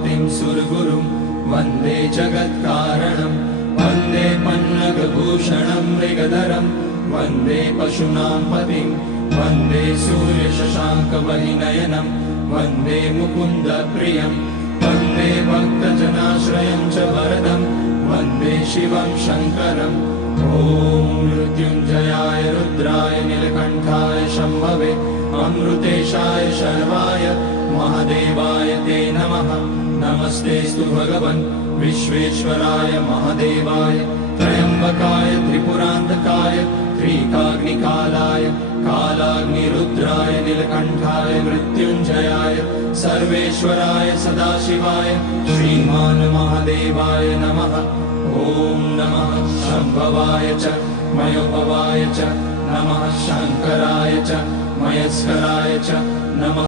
पतिं सुरगुरुं वन्दे जगत्कारणं वन्दे पन्नगभूषणं मृगधरं वन्दे पशूनां पतिं वन्दे सूर्यशशाङ्कवलिनयनं वन्दे मुकुन्दप्रियं वन्दे भक्तजनाश्रयं च वरदं वन्दे शिवं शङ्करम् ॐ मृत्युञ्जयाय रुद्राय नीलकण्ठाय शम्भवे अमृतेशाय शर्वाय महादेवाय ते नमः। नमस्तेऽस्तु भगवन् विश्वेश्वराय महादेवाय त्र्यम्बकाय त्रिपुरान्तकाय त्रिकाग्निकालाय कालाग्निरुद्राय नीलकण्ठाय मृत्युञ्जयाय सर्वेश्वराय सदाशिवाय श्रीमान् महादेवाय नमः। ॐ नमः शम्भवाय च मयोभवाय च नमः शङ्कराय च मयस्कराय च नमः।